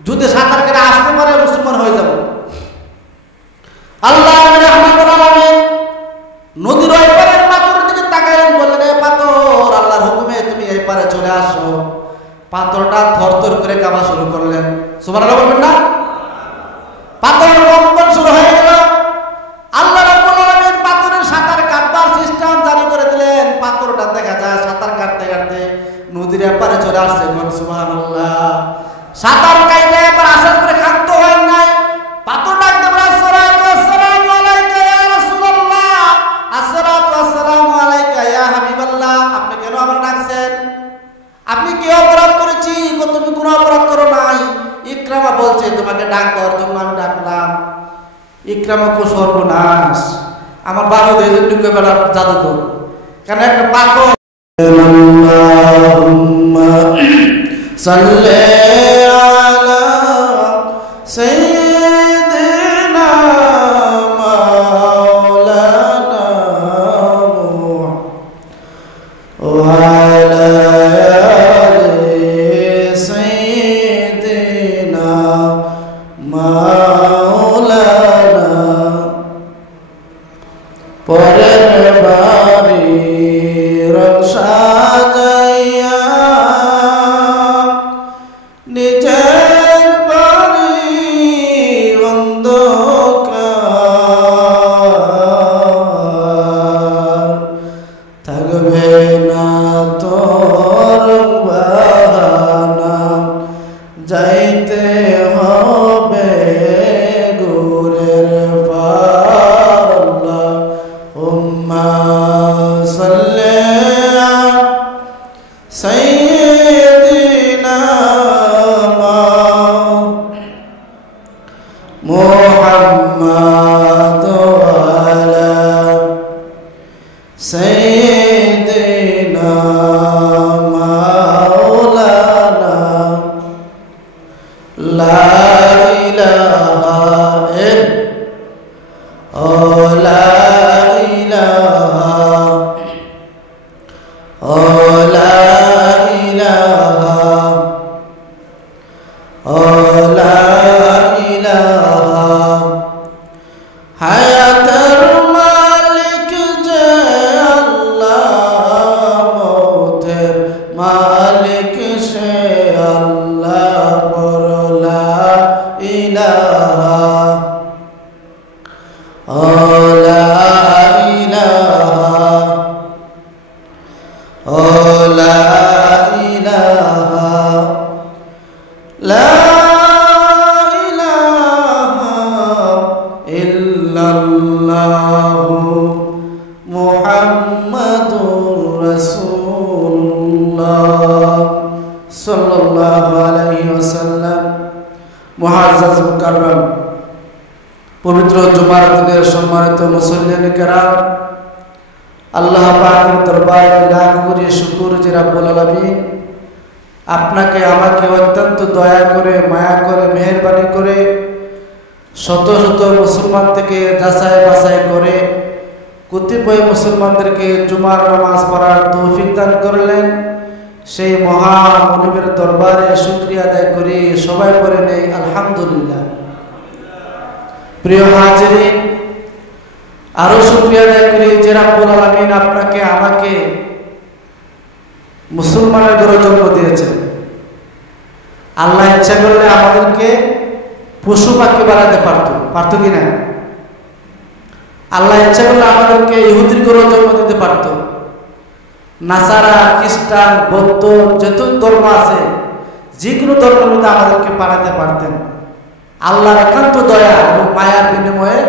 যদি সাঁতার কেটে আসতে পারে মুসলমান হয়ে যাব। আল্লাহ রাহমাতুল আলামিন নদীর ওই পারের পাথরের দিকে তাকালেন, বললেন এ পাথর আল্লাহর হুকুমে তুমি এই পারে চলে আসো। পাথরটা থরথর করে কাঁপা শুরু করলেন। সুবহানাল্লাহ বলবেন না? পাথরের কম্পন শুরু হয়ে গেল। আল্লাহ রাব্বুল আলামিন পাথরের সাঁতার কাটবার সিস্টেম জারি করে দিলেন। পাথরটা দেখা যায় সাঁতার কাটতে কাটতে নদীর এপারে চলে আসছে। সুবহানাল্লাহ। সাঁতার কাটতে এবার আসার পরে ক্ষান্ত হয় নাই। পাথর ডাকতে বলে আসসালাতু ওয়াসসালামু আলাইকা ইয়া রাসূলুল্লাহ, আসসালাতু ওয়াসসালামু আলাইকা ইয়া হাবিবাল্লাহ। আপনি কেন আমার ডাকছেন? আপনি কি অপরাধ করেছি? তুমি কোনো অপরাধ করো নাই। ইকরামা বলছে তোমাকে ডাক দেওয়ার জন্য আমি ডাকলাম। ইকরামা কো সর্বনাশ, আমার বাবা দুইজন ঢুকে বেড়ার জাদুঘর, কেন একটা পাথর। আল্লাহুম্মা সাল্লি আলা সাইয়্যিদিনা মাওলানা ওয়া আলা আলি সাইয়্যিদিনা মাওলানা। পরের বাড়ি রং সাজাইয়া নিজের বাড়ি অন্ধকার, থাকবে না তোর বাহানা, যাইতে হবে গুরের পার। আল্লাহুম্মা সাল্লি আলা সাইয়্যিদিনা মুহাম্মাদ ওয়া আলা সাইয়্যিদিনা মাওলানা। লা ইলাহা হায়াতের মালিক যে আল্লাহ, মৌতের মালিক সে আল্লাহ। লা ইলাহা লা ইলাহা লা ইলাহা লা ইলাহা ইল্লাল্লাহু মুহাম্মাদুর রাসূলুল্লাহ সাল্লাল্লাহু আলাইহি ওয়াসাল্লাম। মুআজ্জাজ মুকাররম পবিত্র জুমার দিনের সম্মানিত মুসল্লিয়ানে কেরাম, আল্লাহ পাকের দরবারে লাখ কোটি শুকর যে রাব্বুল আলামিন আপনাকে আমাকে অত্যন্ত দয়া করে মায়া করে মেহেরবানি করে শত শত মুসলমান থেকে যাচাই বাছাই করে কতিপয় মুসলমানদেরকে জুমার নামাজ পড়ার তৌফিক দান করলেন। সেই মহান মুনিবের দরবারে শুকরিয়া আদায় করি। সবাই পড়ে নেই আলহামদুলিল্লাহ। প্রিয় হাজিরিন, আরো শুকরিয়া আদায় করি যে রাব্বুল আলামিন আপনাকে আমাকে মুসলমানের ঘরে জন্ম দিয়েছেন। আল্লাহ ইচ্ছা করলে আমাদেরকে পশু পাখি বানাতে পারতো কিনা? আল্লাহ ইচ্ছা করলে আমাদেরকে ইহুদির ঘরে জন্ম দিতে পারতো। নাসারা, খ্রিস্টান, বৌদ্ধ যত ধর্ম আছে যে কোনো ধর্মের মধ্যে আমাদেরকে বানাতে পারতেন। আল্লাহর একান্ত দয়া এবং মায়ার বিনিময়ে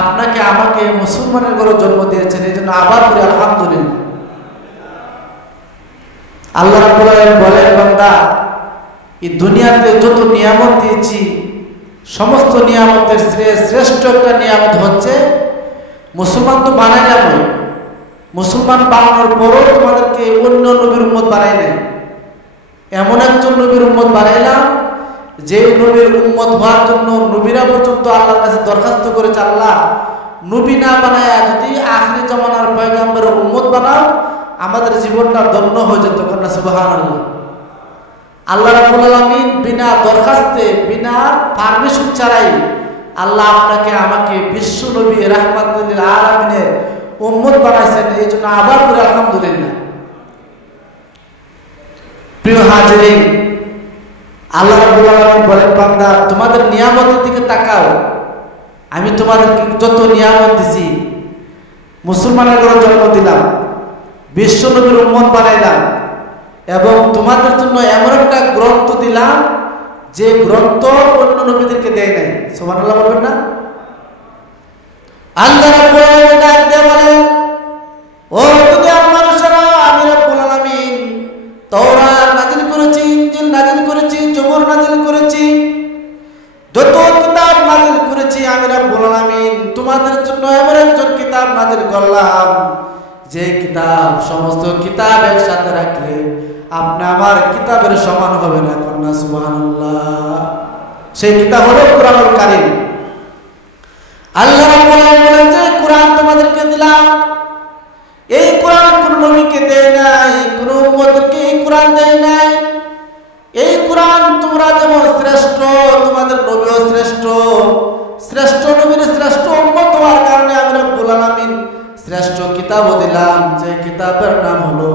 আপনাকে আমাকে মুসলমানের ঘরে জন্ম দিয়েছেন। এই জন্য আবার বলি আলহামদুলিল্লাহ। আল্লাহ রাব্বুল আলামিন বলেন, বান্দা এই দুনিয়াতে যত নিয়ামত দিয়েছি সমস্ত নিয়ামতের শ্রেষ্ঠ একটা নিয়ামত হচ্ছে মুসলমান তো বানাইলামই, মুসলমান বানানোর পরও তোমাদেরকে অন্য নবীর উম্মত বানাই নাই। এমন একজন নবীর উম্মত বানাইলাম যে নবীর উম্মত হওয়ার জন্য নবীরা পর্যন্ত আল্লাহর কাছে দরখাস্ত করেছে, আল্লাহ নবী না বানায় যদি আখিরি জামানার পয়গম্বরের উম্মত বানাও আমাদের জীবনটা ধন্য হয়ে যেত। কন্যা সুবহানাল্লাহ। আল্লাহ রাব্বুল আলামিন বিনা দরখাস্তে, বিনা পারমিশন ছাড়াই আল্লাহ আপনাকে আমাকে বিশ্ব নবী রাহমাতুল লিল আলামিনের উম্মত বানাইছেন। এই জন্য আবার করে আলহামদুলিল্লাহ। প্রিয় হাজিরিন, আল্লাহ রাব্বুল আলামিন বলেন, বান্দা তোমাদের নিয়ামতের দিকে তাকাও। আমি তোমাদেরকে যত নিয়ামত দিছি, মুসলমানের ঘরে জন্ম দিলাম, বিশ্ব নবীর উম্মত বানাইলাম, এবং তোমাদের জন্য এমন একটা গ্রন্থ দিলাম যে গ্রন্থ অন্য নবীদেরকে দেয় নাই। সুবহানাল্লাহ বলবেন না? আল্লাহ রাব্বুল আলামিন ডাক দিয়ে বলেন, ও দুনিয়ার মানুষেরা, আমি রাব্বুল আলামিন তাওরাত নাযিল করেছি, ইনজিল নাযিল করেছি, জবুর নাযিল করেছি, যত কিতাব নাযিল করেছি আমি রাব্বুল আলামিন তোমাদের জন্য এমন একজন কিতাব নাযিল করলাম যে কিতাব সমস্ত কিতাব একসাথে রাখলে আপনি আমার কিতাবের সমান হবে না। কন্যা সুবহানাল্লাহ। সেই কিতাব হলো কুরআনুল কারীম। আল্লাহ রাব্বুল আলামিন বলেন যে কুরআন তোমাদেরকে দিলাম, এই কুরআন কোন নবীকে দেয় নাই, কোন উম্মতকে এই কুরআন দেয় নাই। এই কুরআন তোমরা যেমন শ্রেষ্ঠ, তোমাদের নবীও শ্রেষ্ঠ, শ্রেষ্ঠ নবীর শ্রেষ্ঠ উম্মত হওয়ার কারণে আমি রাব্বুল আলামিন শ্রেষ্ঠ কিতাবও দিলাম, যে কিতাবের নাম হলো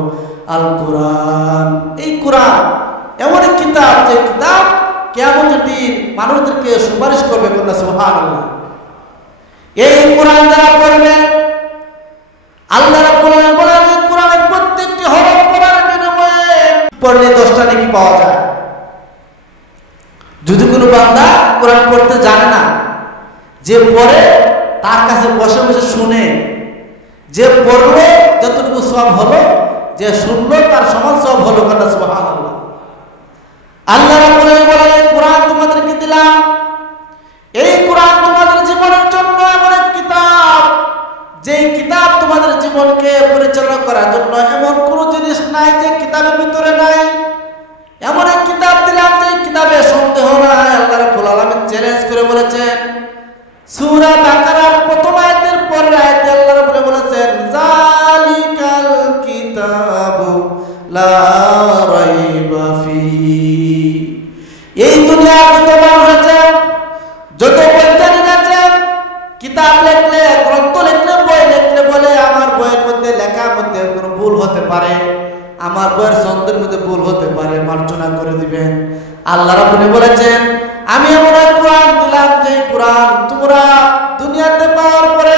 আল কুরআন। এই কুরআন এমন এক কিতাব, যে কিতাব কিয়ামতের দিন মানুষদেরকে সুপারিশ করবে। কন্যা সুবহানাল্লাহ। এই কোরআন যারা পড়বে, আল্লাহ রাব্বুল আলামিন বলেন যে কোরআনের প্রত্যেকটি হরফ পড়ার বিনিময়ে পড়লে 10টা নেকি পাওয়া যায়। যদি কোনো বান্দা কোরআন পড়তে জানে না, যে পড়ে তার কাছে বসে বসে শুনে, যে পড়লো যতটুকু সওয়াব হলো, যে শুনলো তার সমান সওয়াব হলো। কন্যা সুবহানাল্লাহ। আল্লাহ রাব্বুল আলামিন বলেন কোরআন তোমাদেরকে দিলাম, এই কোরআন তোমাদের জীবনের জন্য এমন এক কিতাব, যে কিতাব তোমাদের জীবনকে পরিচালনা করার জন্য এমন কোন জিনিস নাই যে কিতাবের ভিতরে নাই। এমন এক কিতাব দিলাম যে কিতাবে সন্দেহ নাই। আল্লাহ রাব্বুল আলামিন চ্যালেঞ্জ করে বলেছেন, সূরা বাকারার প্রথম আয়াতের পরের আয়াতে আল্লাহ রাব্বুল আলামিন বলেছেন, যালিকাল কিতাবু লা রাইবা ফিহি। এই দুনিয়ার যত মানুষ আছে, যত বৈজ্ঞানিক আছে, কিতাব লিখলে, গ্রন্থ লিখলে, বই লিখলে বলে আমার বইয়ের মধ্যে লেখার মধ্যে কোনো ভুল হতে পারে, আমার বইয়ের ছন্দের মধ্যে ভুল হতে পারে, মার্জনা করে দিবেন। আল্লাহ রাব্বুল বলেছেন, আমি এমন এক কোরআন দিলাম যে কোরআন তোমরা দুনিয়াতে পাওয়ার পরে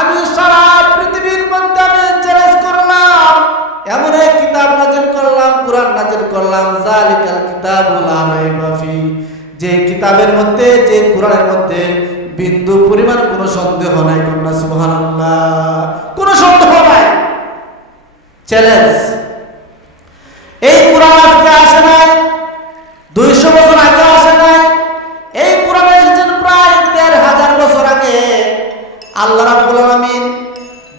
আমি সারা পৃথিবীর মধ্যে আমি চ্যালেঞ্জ করলাম, এমন এক কিতাব নাযিল করলাম, কোরআন নাযিল করলাম, যালিকাল কিতাবু লা রাইবা ফিহি, যে কিতাবের মধ্যে, যে কোরআনের মধ্যে বিন্দু পরিমাণ কোনো সন্দেহ নাই। কন্যা সুবহানাল্লাহ। কোনো সন্দেহ নাই। চ্যালেঞ্জ। এই কোরআন আজকে আসে নাই, 200 বছর আগে আসে নাই। এই কোরআন এসেছেন প্রায় 1500 বছর আগে। আল্লাহ রাব্বুল আলামিন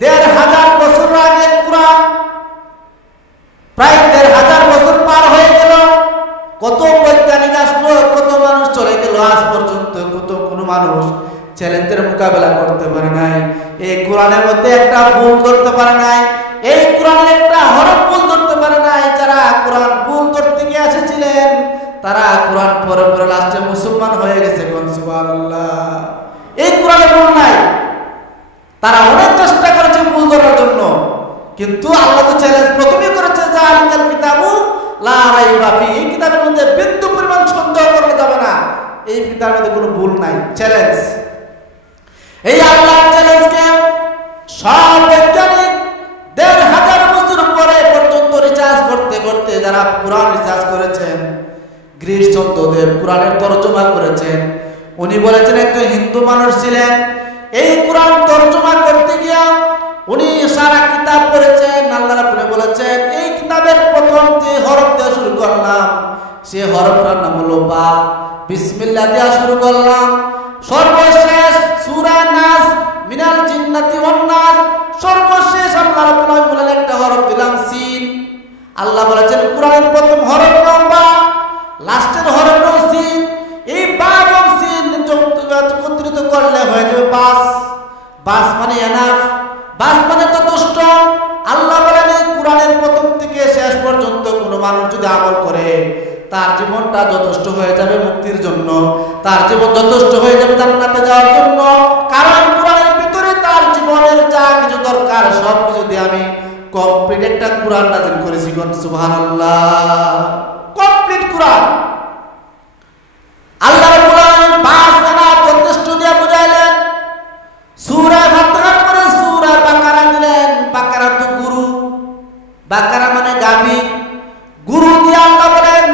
1500 বছর আগে কোরআন, প্রায় 1500 বছর পার হয়ে গেল। কত বৈজ্ঞানিক আসলো, কত মানুষ চলে গেল, আজ পর্যন্ত কত কোনো মানুষ চ্যালেঞ্জের মোকাবেলা করতে পারে নাই। এই কোরআনের মধ্যে একটা ভুল ধরতে পারে নাই, এই কোরআনের একটা হরফ ভুল ধরতে পারে নাই। যারা কোরআন ভুল ধরতে গিয়ে এসেছিলেন, তারা কোরআন পড়ে পড়ে লাস্টে মুসলমান হয়ে গেছে। সুবহানাল্লাহ। এই কোরআনে ভুল নাই। তারা অনেক চেষ্টা করেছে ভুল ধরার জন্য, কিন্তু আল্লাহ তো চ্যালেঞ্জ প্রথমেই করেছে, যালিকাল কিতাবু লা রাইবা ফিহি। এই কিতাবের মধ্যে বিন্দু পরিমাণ সন্দেহ করা যাবে না, এই কিতাবের মধ্যে কোনো ভুল নাই। চ্যালেঞ্জ। এই আল্লাহর চ্যালেঞ্জকে সব বৈজ্ঞানিক 1500 বছর পরে পর্যন্ত রিসার্চ করতে করতে যারা কোরআন রিসার্চ করেছেন, গ্রীষ্মচন্দ্রদেব কোরআনের তরজমা করেছেন। উনি বলেছেন একজন হিন্দু মানুষ ছিলেন, এই কোরআন তরজমা করতে গিয়া উনি সারা কিতাব পড়েছেন। আল্লাহ রাব্বুল বলেছেন, এই কিতাবের প্রথম যে হরফ দিয়ে শুরু করলাম, সে হরফটার নাম হলো বা। বিসমিল্লাহ দিয়ে শুরু করলাম। সর্বশেষ সূরা নাস, মিনাল জিন্নাতি ওয়ান নাস, সর্বশেষ আল্লাহ রাব্বুল আলামিন বলেন একটা হরফ দিলাম সিন। আল্লাহ বলেছেন কোরআনের প্রথম হরফ নাম বা, লাস্টের হরফ নাম সিন। এই বা এবং সিন একত্রিত করলে হয়ে যাবে বাস। বাস মানে এনাফ, বাস মানে যথেষ্ট। আল্লাহ বলেন এই কোরআনের প্রথম থেকে শেষ পর্যন্ত কোনো মানুষ যদি আমল করে, তার জীবনটা যথেষ্ট হয়ে যাবে মুক্তির জন্য, তার জীবন যথেষ্ট হয়ে যাবে জান্নাতে যাওয়ার জন্য। কারণ কোরআনের ভিতরে তার জীবনের যা কিছু দরকার সব কিছু দিয়ে আমি কমপ্লিট একটা কোরআন নাযিল করেছি। সুবহানাল্লাহ, কমপ্লিট কোরআন। আল্লাহ রাব্বুল আলামিন 5 খানা যথেষ্ট দিয়ে বুঝাইলেন। সূরা ফাতিহার পরে সূরা বাকারা দিলেন। বাকারা তো গুরু, বাকারা মানে গাভী, গুরু দিয়ে আল্লাহ বলেন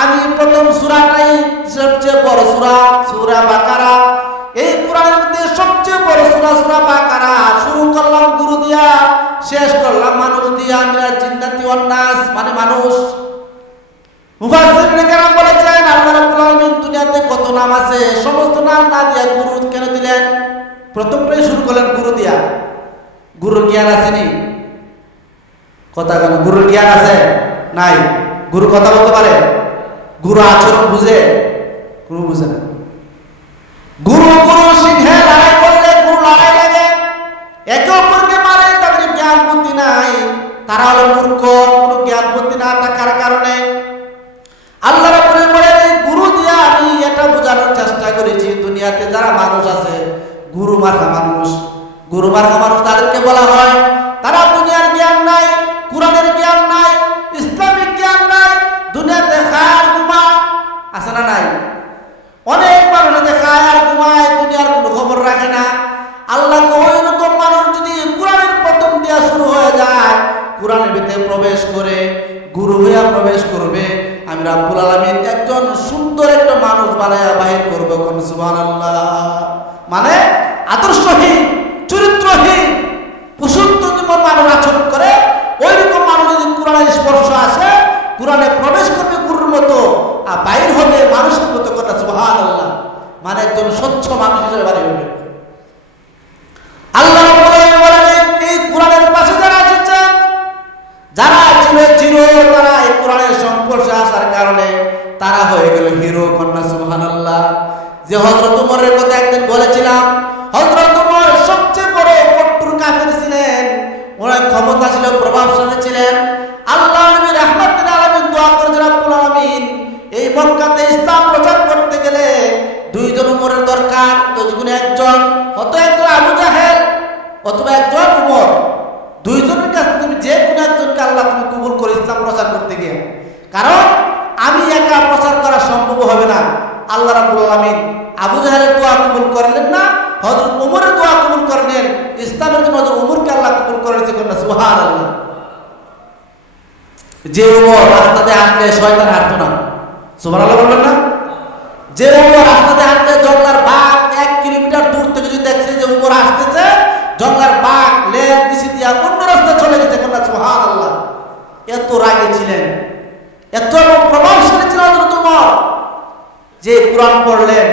আমি প্রথম সূরাটাই সবচেয়ে বড় সূরা, সূরা বাকারা। এই কোরআনের মধ্যে সবচেয়ে বড় সূরা সূরা বাকারা। শুরু করলাম গুরু দিয়া, শেষ করলাম মানুষ দিয়া। মিনাল জিন্নাতি ওয়ান নাস মানে মানুষ। মুফাসসিরিন কেরাম বলেছেন আল্লাহ রাব্বুল আলামিন দুনিয়াতে কত নাম আছে, সমস্ত নাম না দিয়া গুরু কেন দিলেন? প্রথমটাই শুরু করলেন গুরু দিয়া। গুরুর জ্ঞান আসেনি? কথা কেন? গুরুর জ্ঞান আছে? নাই। গুরু কথা বলতে পারে? গুরু আচরণ বুঝে? গুরু বুঝে না। গুরু গুরু সিংহে লড়াই করলে গুরু লড়াই লাগে, একে অপরকে মারে, তাদের জ্ঞান বুদ্ধি নাই, তারা হলো মূর্খ, কোনো জ্ঞান বুদ্ধি না থাকার কারণে। আল্লাহ রাব্বুল আলামিন বলেন এই গুরু দিয়ে আমি এটা বোঝানোর চেষ্টা করেছি দুনিয়াতে যারা মানুষ আছে গুরু মার্কা মানুষ। গুরু মার্কা মানুষ তাদেরকে বলা হয় তারা দুনিয়ার জ্ঞান নাই, কোরআনের জ্ঞান নাই, ইসলামিক জ্ঞান নাই, দুনিয়াতে খায় আর ঘুমায়। আছে না নাই? অনেক মানুষ আছে খায় আর ঘুমায়, দুনিয়ার কোনো খবর রাখে না। আল্লাহ ওই রকম মানুষ যদি কোরআনের প্রথম দিয়া শুরু হয়ে যায়, কোরআনের ভিতরে প্রবেশ করে গুরু হইয়া প্রবেশ করবে, আমি রাব্বুল আলামিন একজন সুন্দর একটা মানুষ বানায়া বাহির করব। কোন সুবহানাল্লাহ। মানে আদর্শহীন, চরিত্রহীন, প্রশুদ্ধ জীবন মানুষ আচরণ করে, ওই রকম মানুষ যদি কোরআনের স্পর্শ আসে, কোরআনে প্রবেশ করবে গুরুর মতো আর বাইর হবে মানুষের মতো। কথা সুবহানাল্লাহ। মানে একজন স্বচ্ছ মানুষ হিসেবে বাড়ি হবে। আল্লাহ রাব্বুল আলামিন বলেন এই কোরআনের পাশে যারা এসেছে, যারা ছিল তারা এই কোরআনের সংস্পর্শে আসার কারণে তারা হয়ে গেল হিরো। কন্যা সুবহানাল্লাহ। যে হযরত ওমরের কথা একদিন বলেছিলাম, হযরত ওমর সবচেয়ে বড় কট্টর কাফের ছিলেন, অনেক ক্ষমতা ছিল, প্রভাবশালী ছিলেন। আল্লাহ নবী রাহমাতুল আলামিন দোয়া করেছেন রাব্বুল আলামিন এই মক্কাতে ইসলাম প্রচার করতে গেলে দুইজন ওমরের দরকার। তো যেকোনো একজন, হয়তো একজন আবু জাহেল অথবা একজন ওমর, দুইজনের কাছে তুমি যে কোনো একজনকে আল্লাহ তুমি কবুল করে ইসলাম প্রচার করতে গিয়ে। কারণ আমি একা প্রচার করা সম্ভব হবে না। আল্লাহ রাব্বুল আলামিন আবু জাহেলের দোয়া কবুল করলেন না, হযরত ওমরের দোয়া কবুল করলেন। ইসলামের জন্য হযরত ওমরকে আল্লাহ কবুল করেছে। কন্যা সুবহানাল্লাহ। যে ওমর রাস্তাতে হাঁটলে শয়তান হাঁটতো না, সুবহানাল্লাহ বলবেন না? যে ওমর রাস্তাতে হাঁটলে জঙ্গলার বাঘ 1 কিলোমিটার দূর থেকে যদি দেখছে যে ওমর আসতেছে, জঙ্গলার বাঘ লেজ দিশি দিয়া অন্য রাস্তায় চলে গেছে। কন্যা সুবহানাল্লাহ। এত রাগে ছিলেন, এত প্রভাবশালী ছিলেন হযরত ওমর যে কোরআন পড়লেন,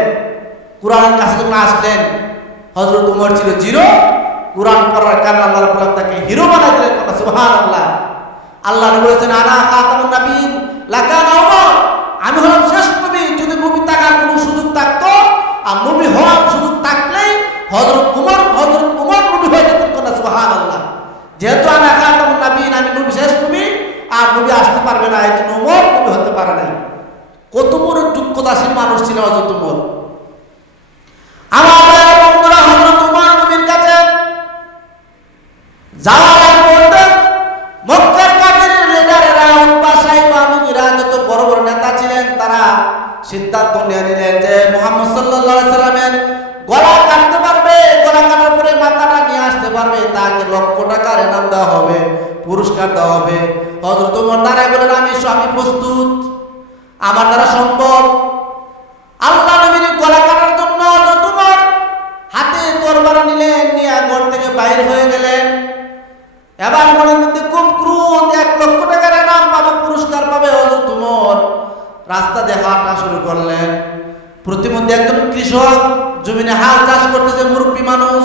কোরআনের কাছে যখন আসলেন, হযরত ওমর ছিল জিরো, কোরআন পড়ার কারণে আল্লাহ রাব্বুল আলামিন তাকে হিরো বানাই দিলেন। কন্যা সুবহানাল্লাহ। আল্লাহ নবী বলেছেন আনা খাতামুন নবিয়্যিন লাকানা ওমর, আমি হলাম শেষ নবী। যদি নবী থাকার কোনো সুযোগ থাকতো আর নবী হওয়ার সুযোগ থাকলেই হযরত ওমর নবী হয়ে যেতেন। কন্যা সুবহানাল্লাহ। যেহেতু আনা খাতামুন নবিয়্যিন, আমি নবী শেষ নবী, আর নবী আসতে পারবে না, এই জন্য ওমর নবী হতে পারে নাই। কত বড় যোগ্যতাশীল মানুষ ছিল হযরত ওমর। আমার বন্ধুরা, হযরত ওমর নবীর কাছে যাওয়ার আগে বলতেন মক্কার কাফিরের লিডারেরা, উতবা সাইবা মুগীরা, যত বড় বড় নেতা ছিলেন, তারা সিদ্ধান্ত নিয়ে নিলেন যে মুহাম্মদ সাল্লাল্লাহু আলাইহি সাল্লামের গলা কাটতে পারবে, গলা কাটার পরে মাথাটা নিয়ে আসতে পারবে, তাকে লক্ষ টাকার ইনাম দেওয়া হবে, পুরস্কার দেওয়া হবে। হযরত ওমর দাঁড়ায় বলেন আমি প্রস্তুত, আমার দ্বারা সম্ভব। আল্লাহ নবীর গলা কাটার জন্য হযরত ওমর হাতে তরবারি নিলেন, নিয়ে ঘর থেকে বাইর হয়ে গেলেন। এবার মনের মধ্যে খুব ক্রোধ, 1 লক্ষ টাকার ইনাম পাবে, পুরস্কার পাবে। হযরত ওমর রাস্তা দিয়ে হাঁটা শুরু করলেন। প্রতিমধ্যে একজন কৃষক জমিনে হাল চাষ করতেছে, মুরব্বী মানুষ।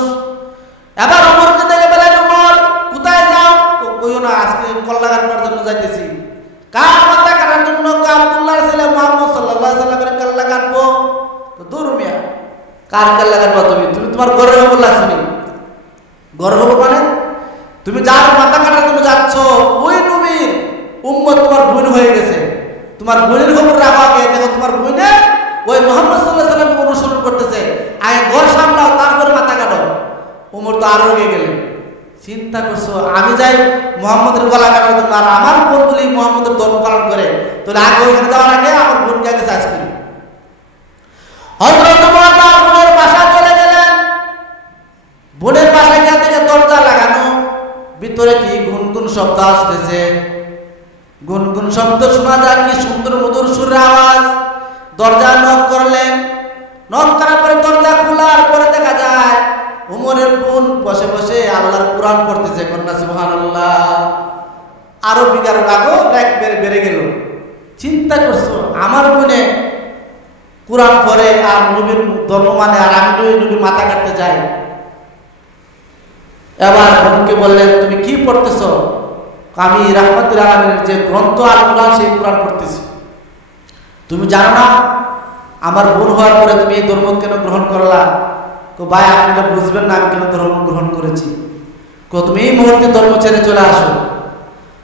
এবার ওমরকে দেখে বলেন ওমর কোথায় যাও? কইও না, আজকে কল্লা কাটবার জন্য যাইতেছি। কার মাথা কাটার জন্য? আব্দুল্লাহর ছেলে মুহাম্মদ সাল্লাল্লাহু আলাইহি সাল্লামের কল্লা কাটবো। তো দূর মিয়া, কার কল্লা কাটবা তুমি? তুমি তোমার ঘরের খবর লাগছনি? ঘরের খবর মানে তুমি যার মাথা কাটার জন্য যাচ্ছ, ওই নবীর উম্মত তোমার বোন হয়ে গেছে। তোমার বোনের খবর রাখো আগে, দেখো তোমার বোনে ওই মুহাম্মদ সাল্লাল্লাহু আলাইহি ওয়াসাল্লামকে অনুসরণ করতেছে, আগে ঘর সামলাও তারপরে মাথা কাটো। ওমর তো আরো রেগে গেলেন। চিন্তা করছো আমি যাই মুহাম্মদের গলা কাটার জন্য, আর আমার বোন বলি মুহাম্মদের ধর্ম পালন করে, তাহলে আগে ওইখানে যাওয়ার আগে আমার বোনকে আগে সাজ করি। হযরত ওমর তার বোনের বাসায় চলে গেলেন। বোনের বাসায় গিয়ে থেকে দরজা লাগানো, ভিতরে কি গুনগুন শব্দ আসতেছে, গুনগুন শব্দ শোনা যায়, কি সুন্দর মধুর সুরের আওয়াজ। দরজা নক করলেন, নক করার পরে দরজা খোলার পরে দেখা যায় উমরের বোন বসে বসে আল্লাহর কোরআন পড়তেছে, কন্যা সুবহানাল্লাহ। আরো বিগার রাগো এক বেড়ে গেল। চিন্তা করছো আমার বোনে কোরআন পড়ে আর নবীর ধর্ম মানে, আর আমি নবীর মাথা কাটতে যাই। এবার বোনকে বললেন তুমি কি পড়তেছো? আমি রাহমাতুল আলামিনের যে গ্রন্থ আল কোরআন সেই কোরআন পড়তেছি। তুমি জানো না আমার বোন হওয়ার পরে তুমি এই ধর্ম কেন গ্রহণ করলা? ভাই আপনি তো বুঝবেন না আমি কেন ধর্ম গ্রহণ করেছি। তুমি এই মুহূর্তে ধর্ম ছেড়ে চলে আসো।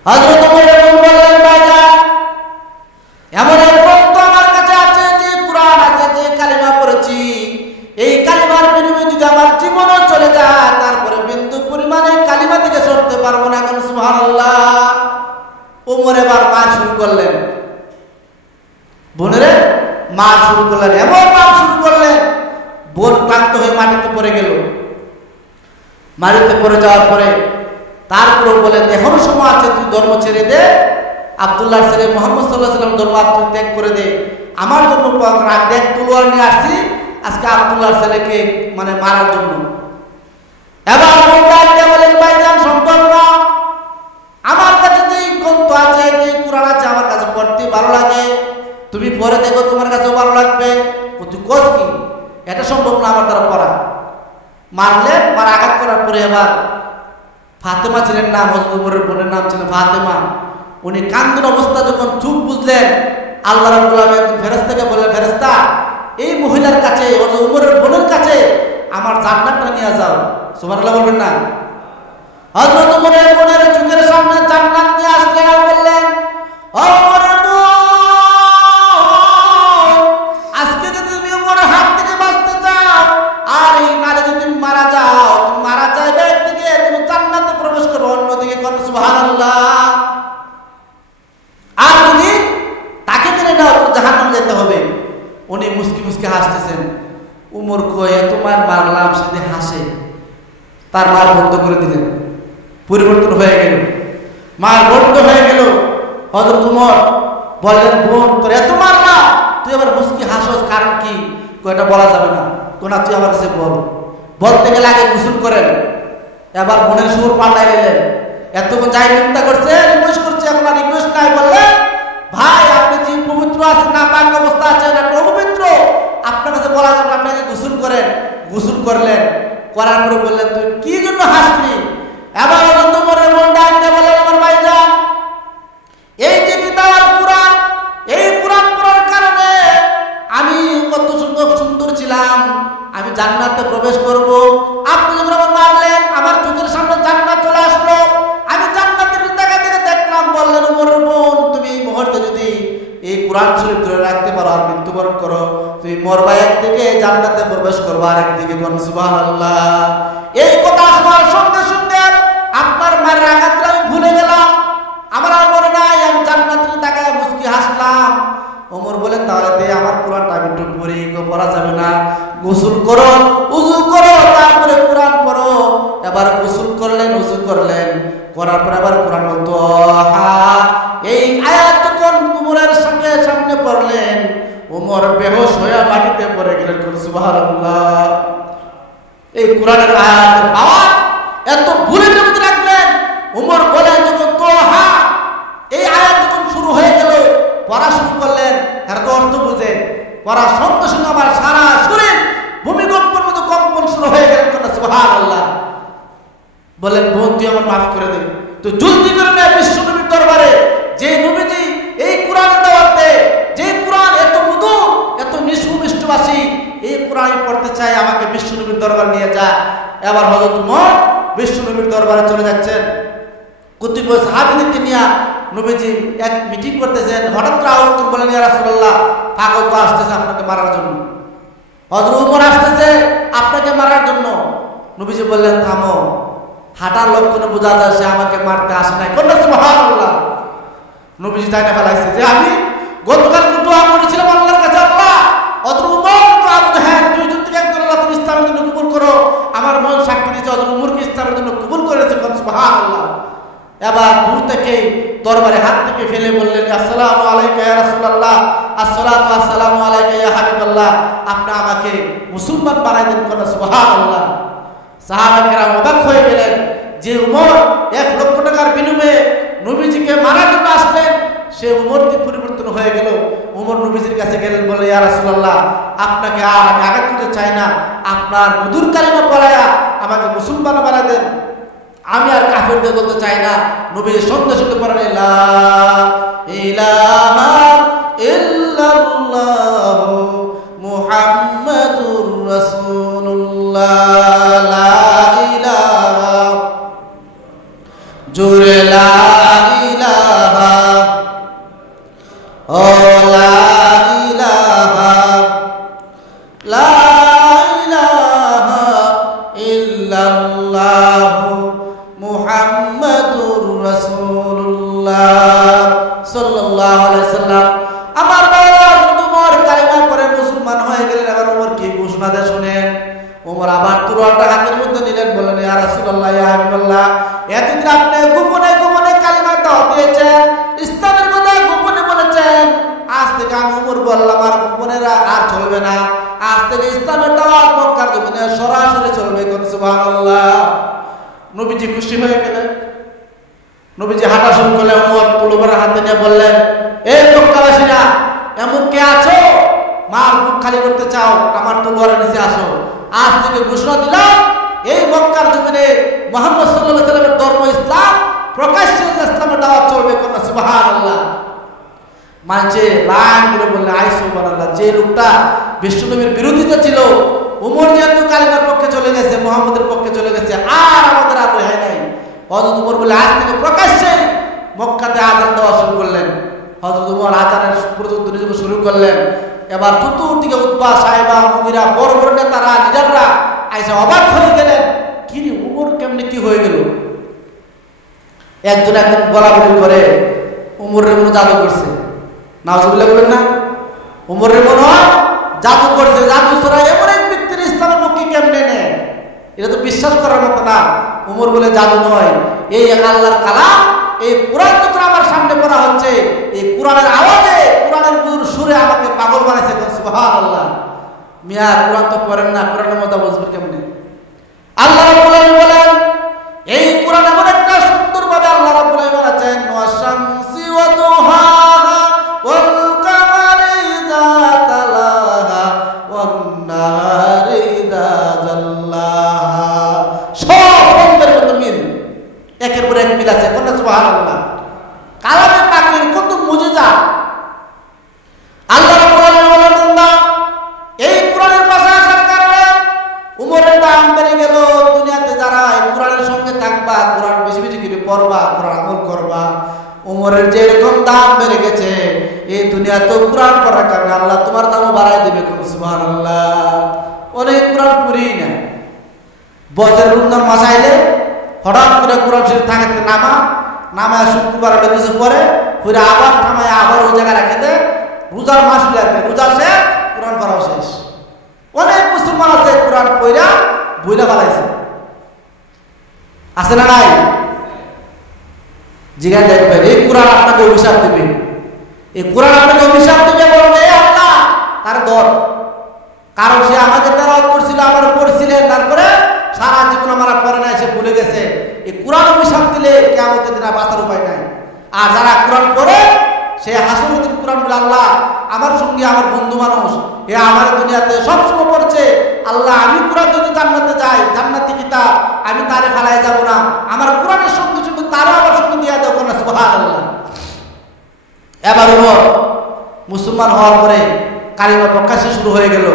হযরত ওমর বললেন ভাইজান, এমন এক গ্রন্থ আমার কাছে আছে, যে কোরআন আছে, যে কালিমা পড়েছি, এই কালিমার বিনিময়ে যদি আমার জীবনও চলে যায় তারপরে বিন্দু পরিমাণে কালিমা থেকে সরতে পারবো না। কেন সুবহানাল্লাহ। ওমর এবার মার শুরু করলেন, বোনেরে মার শুরু করলেন, এমন মার শুরু করলেন বোন ক্লান্ত হয়ে মাটিতে পড়ে গেল। মাটিতে পড়ে যাওয়ার পরে তারপরে বলেন এখনো সময় আছে, তুই ধর্ম ছেড়ে দে, আব্দুল্লাহর ছেলে মুহাম্মদ সাল্লাল্লাহু আলাইহি ওয়াসাল্লাম ধর্ম তুই ত্যাগ করে দে, আমার ধর্ম দেখ তলোয়ার নিয়ে আসছি আজকে আব্দুল্লাহর ছেলেকে মানে মারার জন্য। এবার বলেন ভাইজান সম্ভব না, আমার কাছে যে গ্রন্থ আছে, যে কোরআন আছে আমার কাছে পড়তে ভালো লাগে, তুমি পড়ে দেখো তোমার কাছেও ভালো লাগবে। তুই কোস কি এটা সম্ভব না আমার দ্বারা পড়া। মারলে মার আঘাত করার পরে এবার ফাতেমা ছিলেন নাম, হযরত ওমরের বোনের নাম ছিল ফাতেমা। উনি কান্দন অবস্থা যখন চুপ বুঝলেন, আল্লাহ রাব্বুল আলামিন ফেরেশতাকে বললেন, ফেরেশতা এই মহিলার কাছে হযরত ওমরের বোনের কাছে আমার জান্নাতটা নিয়ে যাও। সুবহানাল্লাহ বলবেন না? হযরত ওমরের বোনের চোখের সামনে জান্নাত নিয়ে আসলেন আর বললেন, ও ওমরের বোন, আজকে যদি তুমি ওমরের হাত থেকে বাঁচতে চাও আর এই নালে যদি তুমি মারা যাও, তুমি মারা যাবে একদিকে, তুমি জান্নাতে প্রবেশ করবে অন্যদিকে। কোন সুবহানাল্লাহ। আর যদি তাকে মেনে নাও তো জাহান্নামে যেতে হবে। উনি মুস্কি মুস্কি হাসতেছেন। উমর কয়ে তোমার মারলাম, সে হাসে, তার মার বন্ধ করে দিলেন। পরিবর্তন হয়ে গেল, মার বন্ধ হয়ে গেল। হযরত ওমর বললেন, বোন তোর এত মারলা, তুই আবার মুস্কি হাসস, কারণ কি? এটা বলা যাবে না, কোনা তুই আমার কাছে বল। বলতে গেলে আগে গোসল করেন। এবার বোনের সুর পাল্টাই গেলেন, এতক্ষণ যাই চিন্তা করছে রিকোয়েস্ট করছে, এখন আর রিকোয়েস্ট নাই। বললেন ভাই আপনি যে পবিত্র আছেন না পাক অবস্থা আছেন আপনি অপবিত্র, আপনার কাছে বলা যাবে, আপনি আগে গোসল করেন। গোসল করলেন, করার পরে বললেন তুই কি জন্য হাসলি? এবার হযরত ওমরের মন ডাকতে বললেন, আমার ভাইজান এই যে কিতাব কোরআন, এই কোরআন পড়ার কারণে আমি কত সুন্দর ছিলাম, আমি জান্নাতে প্রবেশ করব। আপনি যখন আমার মারলেন আমার চোখের সামনে জান্নাত চলে আসলো, আমি জান্নাতের জায়গা থেকে দেখলাম। বললেন ওমরের বোন তুমি এই মুহূর্তে যদি এই কোরআন শরীফ ধরে রাখতে পারো আর মৃত্যুবরণ করো, তুমি মরবা একদিকে, জান্নাতে প্রবেশ করবা আর একদিকে। কোন সুবহানাল্লাহ। এই কথা শোনার সঙ্গে সঙ্গে আপনার মায়ের আঘাতটা আমি ভুলে গেলাম, আমার আর মনে নাই, আমি জান্নাতের তাকায় মুস্কি হাসলাম। ওমর বলেন তাহলে দে আমার কোরআনটা আমি একটু পড়ি। পড়া যাবে না, গোসল করো, উযু করো, তারপরে কোরআন পড়ো। এবার গোসল করলেন, উযু করলেন, করার পর আবার কোরআন বলতো এই আয়াত যখন ওমরের সামনে পড়লেন, ওমর বেহুশ হয়ে মাটিতে পড়ে গেলেন। সুবহানাল্লাহ। এই কোরআনের আয়াতের পাওয়ার এত ভুলে যেতে রাখলেন। ওমর বলেন যখন তোহা এই আয়াত যখন শুরু হয়ে গেল, পড়া শুরু করলেন, এর তো অর্থ বুঝে পড়ার সঙ্গে সঙ্গে আমার সারা শরীর ভূমিকম্পের মতো কম্পন শুরু হয়ে গেলেন। সুবহানাল্লাহ। বলেন বোন তুই আমার মাফ করে দে, তুই জলদি করে নে বিশ্ব নবীর দরবারে, যে নবীজি এই কোরআনের দাওয়াতে, যে কোরআন এত মধু, এত মিষ্টভাষী, এই কোরআন আমি পড়তে চাই, আমাকে বিশ্ব নবীর দরবার নিয়ে যা। এবার হযরত ওমর বিশ্ব নবীর দরবারে চলে যাচ্ছেন। কতিপয় সাহাবীদেরকে নিয়ে নবীজি এক মিটিং করতেছেন, হঠাৎ করে আবু বকর বলেন, ইয়া রাসূলুল্লাহ, পাগল তো আসতেছে আপনাকে মারার জন্য, হযরত ওমর আসতেছে আপনাকে মারার জন্য। নবীজি বললেন, থামো, হাঁটার লক্ষণে বোঝা যায় সে আমাকে মারতে আসে নাই। বললেন সুবহানাল্লাহ। নবীজি তাই না ফেলাইছে যে আমি গতকাল দোয়া করেছিলাম আল্লাহর কাছে, আল্লাহ হযরত ওমর তো আবু জাহেল দুইজন থেকে একজন আল্লাহ তুমি ইসলামের জন্য কবুল করো। আমার মন সাক্ষী দিচ্ছে হযরত ওমরকে ইসলামের জন্য কবুল করেছে। সুবহানাল্লাহ। এবার দূর থেকে দরবারে হাত থেকে ফেলে বললেন, আসসালামু আলাইকা ইয়া রাসূলুল্লাহ, আসসালাতু আসসালামু আলাইকা ইয়া হাবিবাল্লাহ, আপনি আমাকে মুসলমান বানাই দেন। সুবহানাল্লাহ। সাহাবায়ে কেরাম অবাক হয়ে গেলেন যে ওমর 1 লক্ষ টাকার বিনিময়ে নবীজিকে মারার জন্য আসলেন, সে ওমরটি পরিবর্তন হয়ে গেল। ওমর নবীজির কাছে গেলেন, বলে, ইয়া রাসূলুল্লাহ, আপনাকে আর আমি আঘাত করতে চাই না, আপনার মধুর কালিমা পড়ায়া আমাকে মুসলমান বানাই দেন, আমি আর কাফেরদের বলতে চাই না। নবী সঙ্গে সঙ্গে পড়েন, লা ইলাহা ইল্লাল্লাহু মুহাম্মাদুর রাসূলুল্লাহ, লা ইলাহা জোরে লা ইলাহা, ও লা ইলাহা, লা ইলাহা ইল্লাল্লাহু মুহাম্মাদুর রাসূলুল্লাহ সাল্লাল্লাহু আলাইহি সাল্লাম। আমার ভাইরা, ওমর কালিমা পড়ে মুসলমান হয়ে গেলেন। এবার ওমর কি ঘোষণা দেয় শুনেন। ওমর আবার তরবারটা হাতের মধ্যে নিলেন, বললেন, ইয়া রাসূলুল্লাহ, ইয়া হাবিবাল্লাহ, এতদিন আপনি গোপনে গোপনে কালিমা দাওয়াত দিয়েছেন, ইসলামের কথা গোপনে বলেছেন, আজ থেকে আমি ওমর বললাম আর গোপনের আর চলবে না, আজ থেকে ইসলামের দাওয়াত মক্কার জমিনে সরাসরি চলবে। সুবহানাল্লাহ। নবীজি খুশি হয়ে গেলেন। নবীজি হাঁটা শুরু করলেন, ওমর তরবারের হাতে নিয়ে বললেন, এই মক্কাবাসীরা, এমন কে আছো মার বুক খালি করতে চাও, আমার তরবারের নিচে আসো। আজ থেকে ঘোষণা দিলাম, এই মক্কার জমিনে মুহাম্মদ সাল্লাল্লাহু আলাইহি সাল্লামের ধর্ম ইসলাম, প্রকাশ্যে ইসলামের দাওয়াত চলবে। সুবহানাল্লাহ। মানছে লাইন করে বললে, আই সুবহানাল্লাহ, যে লোকটা বিষ্ণুনবীর বিরোধিতা ছিল, ওমর যেহেতু কালিমার পক্ষে চলে গেছে, মুহাম্মদের পক্ষে চলে গেছে, আর আমাদের আর রেহাই নাই। হযরত ওমর বলে, আজ থেকে প্রকাশ্যে মক্কাতে আযান দেওয়া শুরু করলেন। হযরত ওমর আযানের প্রতিধ্বনি শুরু করলেন। এবার চতুর্দিকে উতবা, সাইবা, মুগিরা, বড় বড় নেতারা, লিডাররা আইসা অবাক হয়ে গেলেন, কি রে ওমর কেমনে কি হয়ে গেল। একজন একজন বলাবলি করে, ওমরের মনে জাদু করছে। নাউজুবিল্লাহ বলবেন না, ওমরের মনে হয় জাদু করছে, জাদু ছাড়া এমন এক ব্যক্তির ইসলামের পক্ষে কেমনে নেয়, এটা তো বিশ্বাস করার মতো না। ওমর বলে, জাদু নয়, এই আল্লাহর কালাম, এই কোরআন তো আমার সামনে পড়া হচ্ছে, এই কোরআনের আওয়াজে, কোরআনের মধুর সুরে আমাকে পাগল বানাইছে। সুবহানাল্লাহ। মিয়া কোরআন তো পড়েন না, কোরআনের মধ্যে বুঝবেন কেমনে? আল্লাহ রাব্বুল আলামিন বলেন, এই কোরআন এমন একটা সুন্দর ভাবে আল্লাহ রাব্বুল আলামিন বলেছেন, ওয়াশ-শামসি ওয়া দুহাহা ওয়াল কামারি ইযা তালাহা ওয়ান নাহারি ইযা জাল্লাহা। সব শব্দের মধ্যে মিল, একের পর এক মিল আছে। সুবহানাল্লাহ। কালামে পাকের কত মুজিজা। আল্লাহ রাব্বুল আলামিন বলেন, বান্দা, এই কোরআনের পাশে আসার কারণে উমরের দাম বেড়ে গেল। দুনিয়াতে যারা এই কোরআনের সঙ্গে থাকবা, কোরআন বেশি বেশি করে পড়বা, কোরআন আমল করবা, উমরের যেরকম দাম বেড়ে গেছে, এই দুনিয়াতে কোরআন পড়ার কারণে আল্লাহ তোমার দামও বাড়াই দেবে। সুবহানাল্লাহ। অনেক কোরআন পড়ি না, বছরের রমজান মাস আইলে হঠাৎ করে কোরআন শরীফ থাকতে নামায় শুক্রবার কিছু পরে ফিরে আবার থামায়, আবার ওই জায়গায় রেখে দেয়। রোজার মাস রোজা শেষ, কোরআন পড়াও শেষ। অনেক মুসলমান আছে কোরআন পড়া বইলা ফেলাইছে, আছে না নাই? জিজ্ঞাসা দেখবেন, এই কোরআন আপনাকে অভিশাপ দেবে, এই কোরআন আপনাকে অভিশাপ দেবে, বলবে আল্লাহ তার দর। কারণ সে আমাকে তেলাওয়াত করছিল, আমার পড়ছিলেন, তারপরে সারা জীবন আমার পড়ে নাই, সে ভুলে গেছে। এই কোরআন অভিশাপ দিলে কিয়ামতের দিন বাঁচার উপায় নাই। আর যারা কোরআন পড়ে, সে হাসরের দিন কোরআন বলে, আল্লাহ আমার সঙ্গে আমার বন্ধু মানুষ, এ আমার দুনিয়াতে সবসময় পড়ছে, আল্লাহ আমি কোরআন যদি জান্নাতে যাই, জান্নাতি কিতাব, আমি তারে ফেলাই যাব না, আমার কোরআনের সঙ্গে সঙ্গে তারা আমার সঙ্গে দিয়া দেব না। সুবহানাল্লাহ। এবার ওমর মুসলমান হওয়ার পরে কালিমা প্রকাশে শুরু হয়ে গেল।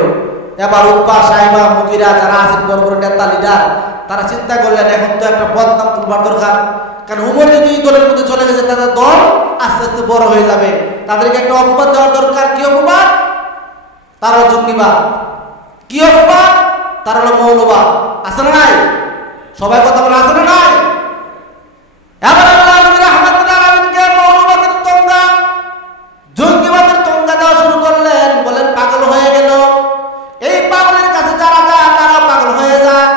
এবার উতবা, সাইবা, মুগিরা যারা আছেন বড় বড় নেতা লিডার, তারা চিন্তা করলেন এখন তো একটা বদনাম তুলবার দরকার। কারণ উমর যদি এই দলের মধ্যে চলে গেছে, তাদের দল আস্তে আস্তে বড় হয়ে যাবে। তাদেরকে একটা অপবাদ দেওয়ার দরকার। কি অপবাদ? তারা হলো জঙ্গিবাদ। কি অপবাদ? তারা হলো মৌলবাদ। আছে না নাই? সবাই কথা বলে আছে না নাই? এবার আল্লাহ নবী রাহমাতুল্লাহ আলাইহিকে মৌলবাদের তঙ্গা, জঙ্গিবাদের তঙ্গা দেওয়া শুরু করলেন। বলেন পাগল হয়ে গেল। এই পাগলের কাছে যারা যায় তারা পাগল হয়ে যায়।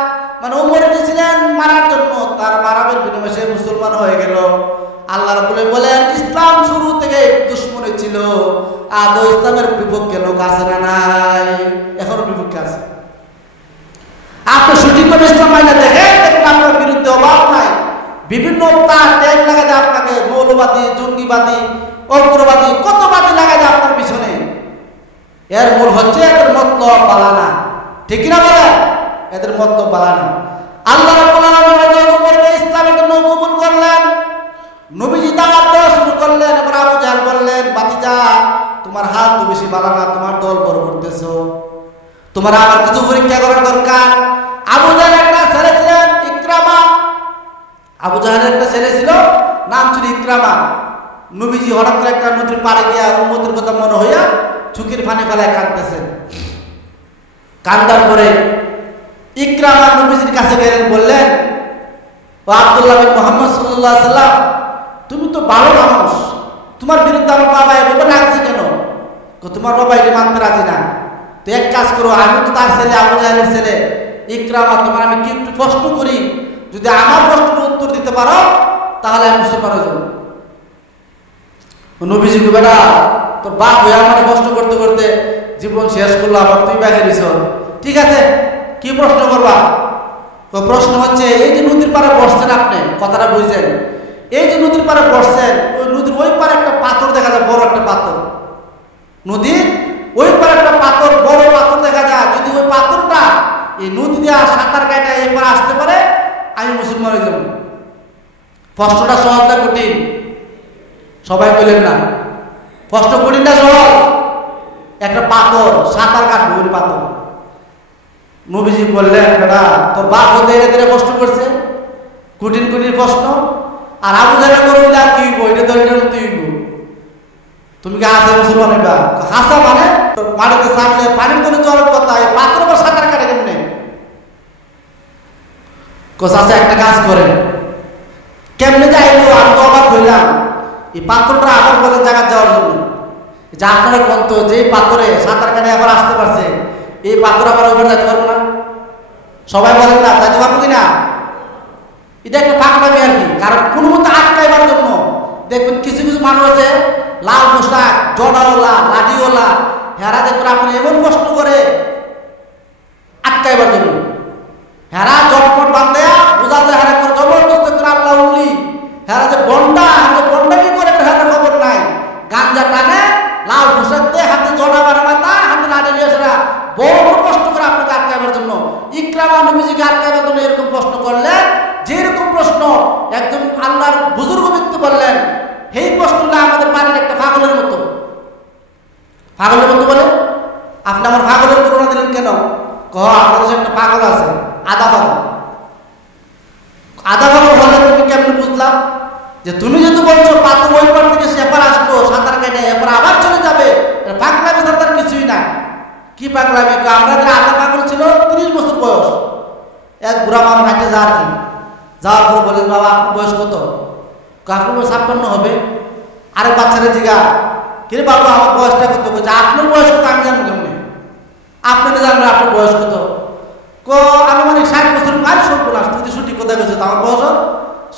মানে উমর ছিলেন মারার জন্য, তার মারাবের বিনিময়ে সে মুসলমান হয়ে গেল। আল্লাহ রাব্বুল বলেন ইসলাম শুরু থেকে দুশমনী ছিল, আদৌ ইসলামের বিপক্ষে লোক আছে না নাই? এখনো বিপক্ষে আছে। আপনি সঠিকভাবে ইসলাম মাইনা দেখেন, দেখবেন আপনার বিরুদ্ধে অভাব নাই। বিভিন্ন তার ট্যাগ লাগাতে আপনাকে মৌলবাদী, জঙ্গিবাদী, অগ্রবাদী, কতবাদী লাগাতে আপনার পিছনে। এর মূল হচ্ছে এদের মতলব বালানা। ঠিক না বলেন? এদের মতলব বালানা। আল্লাহ রাব্বুল আলামিন উমরকে ইসলামের জন্য কবুল করলেন। নবীজি দাওয়াত দেওয়া শুরু করলেন। এবার আবু জাহল বললেন, ভাতিজা তোমার হাত তো বেশি বালানা, তোমার দল বড় করতেছো, তোমার আবার কিছু পরীক্ষা করার দরকার। আবু জাহলের একটা ছেলে ছিলেন ইকরামা। আবু জাহলের একটা ছেলে ছিল, নাম ছিল ইকরামা। নবীজি হঠাৎ করে একটা নদীর পাড়ে গিয়া উম্মতের কথা মনে হইয়া চুকির ফানে ফেলায় কাঁদতেছেন। কান্দার পরে ইকরামা নবীজির কাছে গেলেন, বললেন, ও আব্দুল্লাহ বিন মুহাম্মদ সাল্লাল্লাহু আলাইহি সাল্লাম, তুমি তো ভালো মানুষ, তোমার বিরুদ্ধে আমার বাবা এভাবে লাগছে কেন? তোমার বাবা এটা মানতে রাজি না। তো এক কাজ করো, আমি তো তার ছেলে, আবু জাহলের ছেলে। ইকরামা তোমার আমি কি একটু প্রশ্ন করি, যদি আমার প্রশ্নের উত্তর দিতে পারো তাহলে আমি মুসলমান হয়ে যাবো। নবীজি কো, বেটা তোর বাপ হয়ে আমার প্রশ্ন করতে করতে জীবন শেষ করলো, আবার তুই বাইরে দিছ। ঠিক আছে, কি প্রশ্ন করবা? তো প্রশ্ন হচ্ছে, এই যে নদীর পাড়ে বসছেন আপনি, কথাটা বুঝছেন? এই যে নদীর পাড়ে বসছেন, ওই নদীর ওই পারে একটা পাথর দেখা যায়, বড় একটা পাথর। নদীর ওই পারে একটা পাথর, বড় পাথর দেখা যায়। যদি ওই পাথরটা এই নদী দিয়ে সাঁতার কাটা এরপর আসতে পারে, আমি মুসলমান হয়ে যাব। প্রশ্নটা সহজ না কঠিন? সবাই বললেন না। প্রশ্ন কঠিন না সহজ? একটা পাথর, সাঁতার কাটবো ওই পাথর। নবীজি বললেন, বেটা তোর বাপ হতে ধীরে ধীরে প্রশ্ন করছে, কঠিন কঠিন প্রশ্ন। আর আবু জাহল করবি না, কি হইব এটা? তো এটা তুই তুমি কি হাসা মুসলমান হইবা? হাসা মানে মাটিতে সামনে পানির তলে চলার কথা, এই পাথর উপর সাঁতার কাটে কেমনে? চাচা একটা কাজ করেন, কেমনে যাইলো? আমি তো অবাক হইলাম। এই পাথরটা আবার বলেন জায়গা যাওয়ার জন্য, যে আপনারা কন্ত যে পাথরে সাঁতার কাটে আবার আসতে পারছে, এই পাথর আবার ওইবার যাইতে পারবো না? সবাই বলেন না, যাইতে পারবো কিনা? এটা একটা পাগলামি আর কি। কারণ কোনো মতো আটকাইবার জন্য দেখবেন কিছু কিছু মানুষ আছে, লাল পোশাক, জড়াওয়ালা, লাঠিওয়ালা, হেরা দেখবেন আপনি এমন কষ্ট করে আটকাইবার জন্য। হেরা জটপট বান্ধে বোঝা যায় হেরা করে জবরদস্ত করে আল্লাহ উল্লি। হেরা যে বন্ডা, বন্ডামি করে হেরার খবর নাই। গাঞ্জা টানে, লাল পোশাক দিয়ে, হাতে জড়া বাড়া মাথা, হাতে লাঠি নিয়ে সেরা বড় বড় প্রশ্ন করে আপনাকে আটকাইবার জন্য। ইকরামা নবীজিকে আটকাইবার জন্য এরকম প্রশ্ন করলেন, যেরকম প্রশ্ন একজন আল্লাহর বুজুর্গ ব্যক্তি বললেন, এই প্রশ্নটা আমাদের বাড়ির একটা পাগলের মতো। পাগলের মতো বলে? আপনি আমার পাগলের তুলনা দিলেন কেন? আমাদের একটা পাগল আছে, আধা পাগল। আধা পাগল হলে তুমি কেমন বুঝলাম? যে তুমি যেহেতু বলছো পাথর ওই পার থেকে সেপার আসলো, সাঁতার কেটে এরপর আবার চলে যাবে, পাগলামি সাঁতার কিছুই না। কি পাগলামি? আমাদের আধা পাগল ছিল 30 বছর বয়স। এক বুড়া মানুষ হাঁটে যাওয়ার কি, যাওয়ার পরে বলেন, বাবা আপনার বয়স কত? আপনার বয়স 56 হবে। আরেক বাচ্চারা জিগা, কিরে বাবা আমার বয়সটা কত? আপনার বয়স কত আমি জানবো কেমনি? আপনি জানবেন আপনার বয়স কত? আমি মানে 60 বছর কাজ শুনবো না। তুই ছুটি কোথায় গেছো? আমার বয়স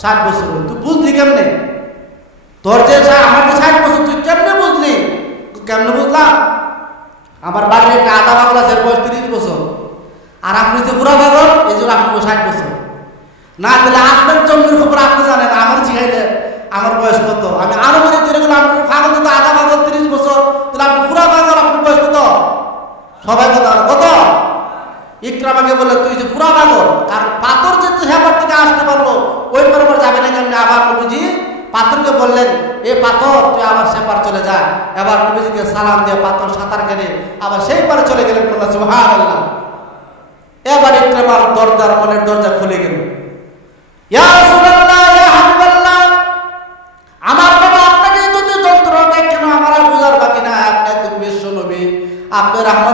60 বছর। তুই বুঝলি কেমনে? তোর যে আমার যে 60 বছর, তুই কেমনে বুঝলি? কেমনে বুঝলাম? আমার বাড়ির একটা আধা পাগল আছে, বয়স 30 বছর। আর আপনি যে বুড়া পাগল, এই জন্য আপনার 60 বছর। না তাহলে আপনার জন্মের খবর আপনি জানেন, আমার জিগাইলে আমার বয়স কত? আমি আরো মনে করে গেলাম, আপনি পাগল তো আধা পাগল 30 বছর, তাহলে আপনি পুরা পাগল, আপনার বয়স কত? সবাই কত? ইকরামাকে বলে, তুই যে পুরা পাগল। আর পাথর যে সেপার থেকে আসতে পারলো, ওই পরপর যাবে না কেন? আবার নবীজি পাথরকে বললেন, এ পাথর তুই আবার সেপার চলে যা। এবার নবীজিকে সালাম দিয়ে পাথর সাঁতার কেটে আবার সেই পারে চলে গেলেন। সুবহানাল্লাহ। এবার ইকরামার দরজার, মনের দরজা খুলে গেল। ইয়া রাসূলুল্লাহ, ইয়া হাবিবাল্লাহ, আমার বাবা আপনাকে তো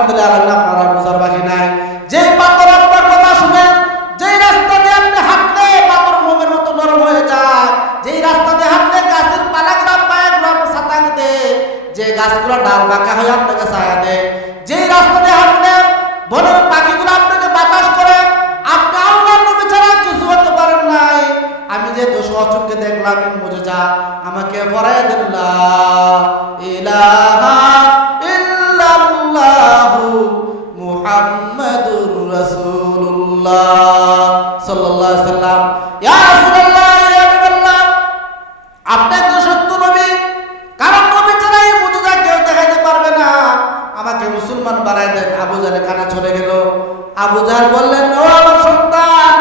আলহামদুলিল্লাহ আপনারা বুঝার বাকি নাই। যে পাথর আপনার কথা শুনে, যেই রাস্তা দিয়ে আপনি হাঁটলে পাথর মোমের মতো নরম হয়ে যায়, যেই রাস্তা দিয়ে হাঁটলে গাছের পালাগুলা পায়াগুলা ছাতা দেয়, যে গাছগুলো ডাল বাঁকা হয়ে আপনাকে ছায়া দেয়, যেই রাস্তা দিয়ে হাঁটলে বনের পাখিগুলো আপনাকে বাতাস করে, আপনি আল্লাহর নবী ছাড়া কিছু হতে পারেন নাই। আমি যে তো সচক্ষে দেখলাম মুজিজা, আমাকে পড়ায় দেন লা ইলাহা ইল্লাল্লাহু মুহাম্মাদুর রাসূলুল্লাহ সাল্লাল্লাহু আলাইহি সাল্লাম। ইয়া রাসূলুল্লাহ, ইয়া হাবিবাল্লাহ, আপনি তো সত্য নবী, কারণ নবী ছাড়া এই মুজিজা কেউ দেখাইতে পারবে না, আমাকে মুসলমান বানায় দেন। আবু জাহেল কানে চলে গেল। আবু জাহেল বললেন, ও আমার সন্তান,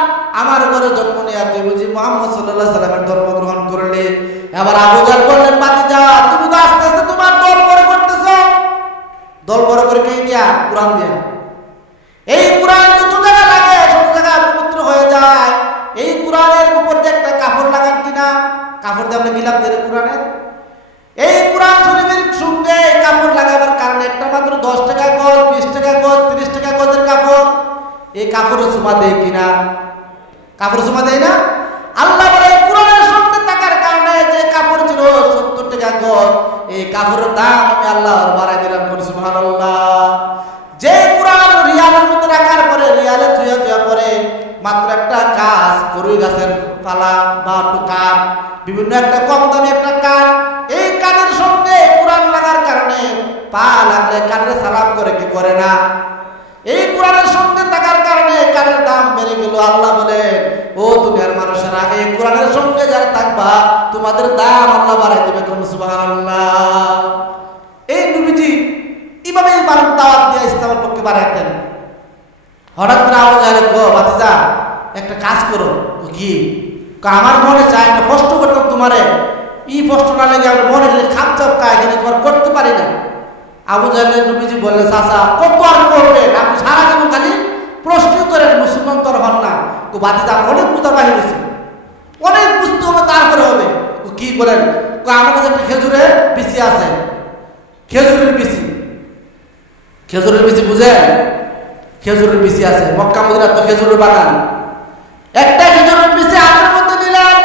আমার ঘরে জন্ম নিয়ে তুই বুঝি মুহাম্মদ সাল্লাল্লাহু আলাইহি সাল্লামের ধর্ম গ্রহণ করলি। এবার আবু জাহেল বললেন, ভাতিজা, তুমি তো আস্তে আস্তে তোমার দল বড় করতেছো। দল বড় করে কে দিয়া? কুরআন দিয়া। এই কুরআন যত জায়গা লাগে সব জায়গায় পবিত্র হয়ে যায়। এই কুরআনের উপর যে একটা কাপড় লাগান কিনা, কাপড় দিয়ে আমরা গিলাপ দেন কুরআনে। এই কুরআন শরীফের সঙ্গে কাপড় লাগাবার কারণে একটা মাত্র 10 টাকা গজ, 20 টাকা গজ, 30 টাকা গজের কাপড়, এই কাপড়ের সুমা দেয় কিনা? কাপড় সুমা দেয় না। আল্লাহ বলে কুরআনের সঙ্গে থাকার কারণে যে কাপড় ছিল 70 টাকা গজ, এই কাপড়ের দাম আমি আল্লাহর বাড়াই দিলাম। সুবহানাল্লাহ। যে কুরআন রিয়ালের মধ্যে রাখার পরে রিয়ালে থুয়া পরে মাত্র একটা গাছ, করুই গাছের পালা বা টুকার, বিভিন্ন একটা কম দামি একটা কাঠ, এই কাঠের সঙ্গে কুরআন লাগার কারণে পা লাগলে কাঠে সালাম করে কি করে না? এই কুরআনের সঙ্গে থাকার কারণে কাঠের দাম বেড়ে গেল। আল্লাহ বলে, ও দুনিয়ার মানুষেরা, এই কুরআনের সঙ্গে যারা থাকবা তোমাদের দাম আল্লাহ বাড়াই দেবে। সুবহানাল্লাহ। এই নবীজি এইভাবেই মানুষ দাওয়াত দিয়ে ইসলামের পক্ষে বাড়াইতেন। হঠাৎ করে আবু জাহেল গো, ভাতিজা, একটা কাজ করো। কি? আমার মনে চায় না, কষ্ট করতাম তোমারে, এই কষ্ট না লেগে আমার মনে খাপ চাপকা, এখানে তোমার করতে পারি না। আবু জাহেলের নবীজি বললে, চাচা কত আর করবেন, আপনি সারা জীবন খালি প্রশ্ন করেন, মুসলমান তো হন না। তো ভাতিজা অনেক বুঝা বাহির হয়েছে, অনেক বুঝতে হবে, তারপরে হবে। কি বলেন? আমার কাছে একটা খেজুরের বিচি আছে, খেজুরের বিচি, খেজুরের বিচি বুঝেন? খেজুরের বিচি আছে, মক্কা মদিনার তো খেজুরের বাগান। একটা খেজুরের বিচি হাতের মধ্যে নিলেন,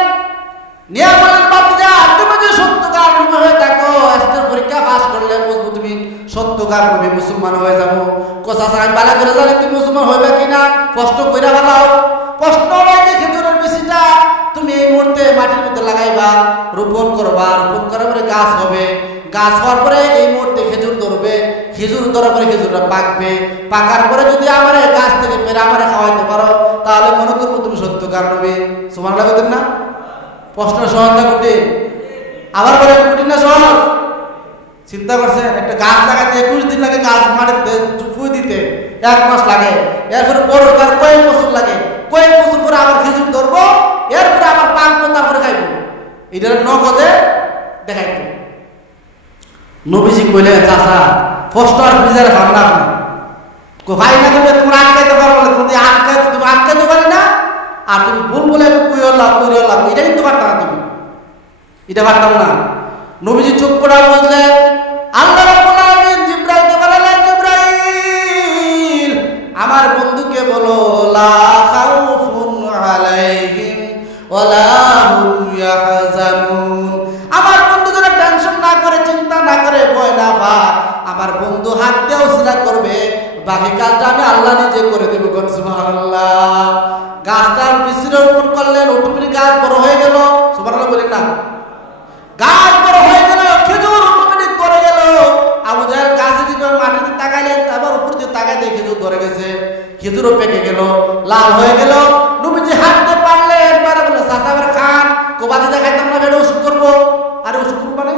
নিয়ে বললেন, ভাতিজা, তুমি যে সত্যকার নবী হয়ে থাকো, আজকের পরীক্ষা পাস করলে বুঝবো তুমি সত্যকার নবী, মুসলমান হয়ে যাবো। চাচা আমি বালা করে জানি তুমি মুসলমান হইবে কিনা, কষ্ট কইরা বালাও। প্রশ্ন হলো যে খেজুরের বিচিটা তুমি এই মুহূর্তে মাটির মধ্যে লাগাইবা, রোপণ করবা, রোপণ করার পরে গাছ হবে, গাছ হওয়ার পরে এই মুহূর্তে খেজুর ধরবে, খেজুর ধরার পরে খেজুরটা পাকবে, পাকার পরে যদি আমার গাছ থেকে পেরে আমার খাওয়াইতে পারো, তাহলে মনে করবো তুমি সত্যকার নবী। সুবহানাল্লাহ বলতেন না? প্রশ্ন সহজ না কঠিন? আবার বলেন, কঠিন না সহজ? চিন্তা করছেন, একটা গাছ লাগাতে 21 দিন লাগে, গাছ মাটিতে ফুই দিতে 1 মাস লাগে, এরপরে বড় তার কয়েক বছর লাগে, কয়েক বছর পরে আবার খেজুর ধরবো, এরপরে আবার পাকবো, তারপরে খাইবো। এটা নগদে দেখাইতো। নবীজি কইলেন, চাচা কষ্ট আর ফ্রিজারে ভাবনা না, ভাই না তুমি তোমরা আটকাইতে পারবো না, তুমি আটকাইতে পারি না, আর তুমি ভুল বলে কুইলাম, এটা কিন্তু পারতাম না, তুমি এটা পারতাম না। নবীজি চুপ করে বুঝলেন। আল্লাহ রাব্বুল আলামিন জিবরাইলকে বললেন, জিবরাইল, আমার বন্ধুকে বলো, লা খাউফুন আলাইহিম ওয়ালা হুম ইয়াহজানুন। আমার বন্ধু যেন টেনশন না করে, চিন্তা না করে, ভয় না পায়। আমার বন্ধু হাত দিয়ে উসিলা করবে, বাকি কাজটা আমি আল্লাহ নিজে করে দেব। সুবহানাল্লাহ। গাছটার বিচির রোপণ করলেন, অটোমেটিক গাছ বড় হয়ে গেল। সুবহানাল্লাহ বলেন না? গাছ বড় হয়ে গেল, খেজুর অটোমেটিক ধরে গেল। আবু জাহেল গাছের দিকে মাটিতে তাকাইলেন, আবার উপর দিয়ে তাকাইতে খেজুর ধরে গেছে, খেজুরও পেকে গেল, লাল হয়ে গেল। নবীজি হাঁটতে পারলেন, পারে বলে, চাচা আবার খান। কোবাতে দেখাইতাম না, বেড়ে ওষুধ করবো। আরে ওষুধ করবো মানে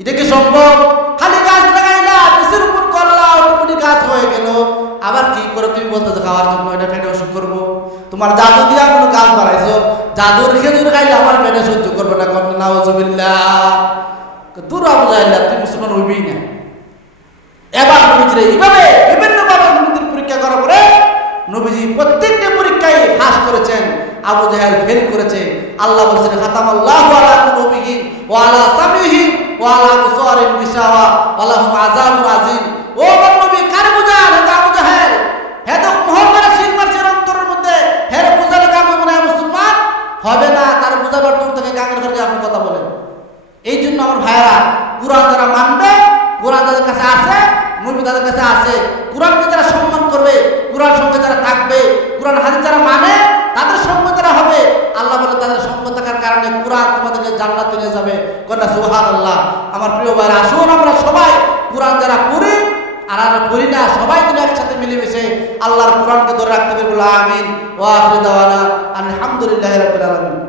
এটা কি সম্ভব? খালি গাছ লাগাইলা, বিচের উপর করলা, অটোমেটিক গাছ হয়ে গেল। আবার কি করে তুমি বলতেছো খাওয়ার জন্য, এটা পেটে ওষুধ করবো? তোমার জাদু দিয়া কোনো গাছ বাড়াইছো, জাদুর খেজুর খাইলে আমার পেটে সহ্য করবে না। নাউজুবিল্লাহ। দূর আবু জাহেল, তুই মুসলমান হইবি না। এবার নবীজিরা এইভাবে বিভিন্নভাবে নবীদের পরীক্ষা করার পরে নবীজি প্রত্যেকটা পরীক্ষায় পাস করেছেন, আবু জাহেল ফেল করেছে। আল্লাহ বলেছেন, খাতামাল্লাহু আলা কুলুবিহিম ওয়া আলা সামিহিম ওয়া আলা আবসারিহিম গিশাওয়া ওয়া লাহুম আযাবুন আযীম। ও নবী, কার বুঝান আমার ভাইয়েরা, কোরআন যারা মানবে, কোরআন যাদের কাছে আছে, নবী তাদের কাছে আছে, কোরআনকে যারা সম্মান করবে, কোরআন সঙ্গে যারা থাকবে, কোরআন হাদিস যারা মানে তাদের সঙ্গে যারা হবে, আল্লাহ বলে তাদের সঙ্গ থাকার কারণে কোরআন তোমাদেরকে জান্নাতে নিয়ে যাবে। কন্যা সুবহানাল্লাহ। আমার প্রিয় ভাইরা, আসুন আমরা সবাই কোরআন যারা পড়ি আর আমরা পড়ি না, সবাই যদি একসাথে মিলেমিশে আল্লাহর কোরআনকে ধরে রাখতে পারবো। আমিন। ওয়া আখিরু দাওয়ানা আলহামদুলিল্লাহি রাব্বিল আলামিন।